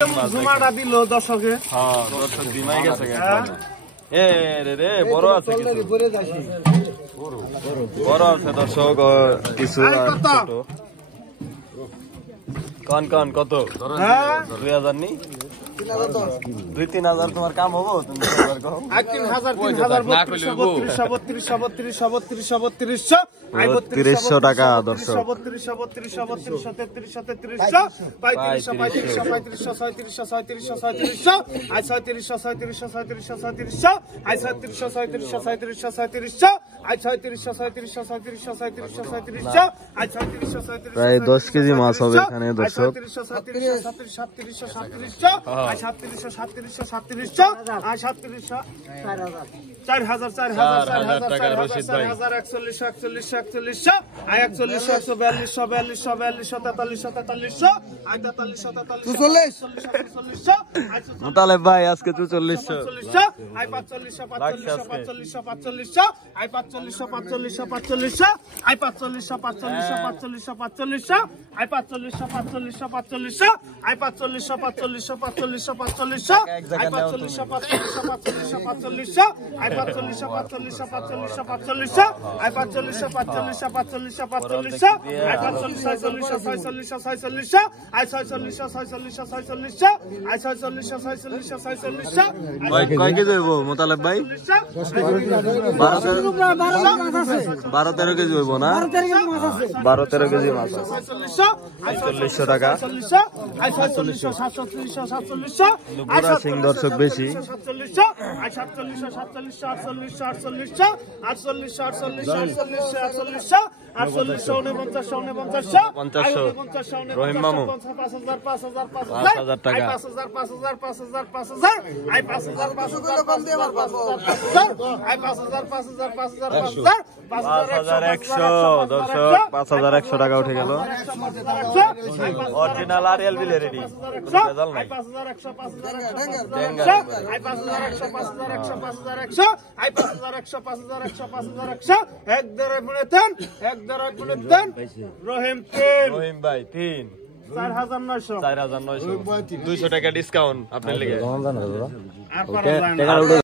জুমাটা দিল দর্শকে দর্শক দিমাই গেছে এ রে রে বড় আছে কিছু বড় আছে দর্শক কিছু ছোট কোন কোন কত 2000 নি 2-3000 তোমার কাম হবো তুমি 3200 টাকা দর্শক প্রায় 10 কেজি মাছ হবে এখানে দর্শক 4,000 মুতালেব ভাই আজকে 4400 কয় কেজি হইব মুতালেব ভাই 12-13 কেজি হইব না 12-13 কেজি মাছ 4,000 টাকা পুরা সিং দর্শক বেশি 5,000 রহিম মামু 5,000 টাকা 5,100 দর্শক 5,100 টাকা উঠে গেল অরিজিনাল আরিয়াল বিলে রেডি ভেজাল নাই 5,100 রহিম ভাই 3 4,900 200 টাকা ডিসকাউন্ট আপনার লেগে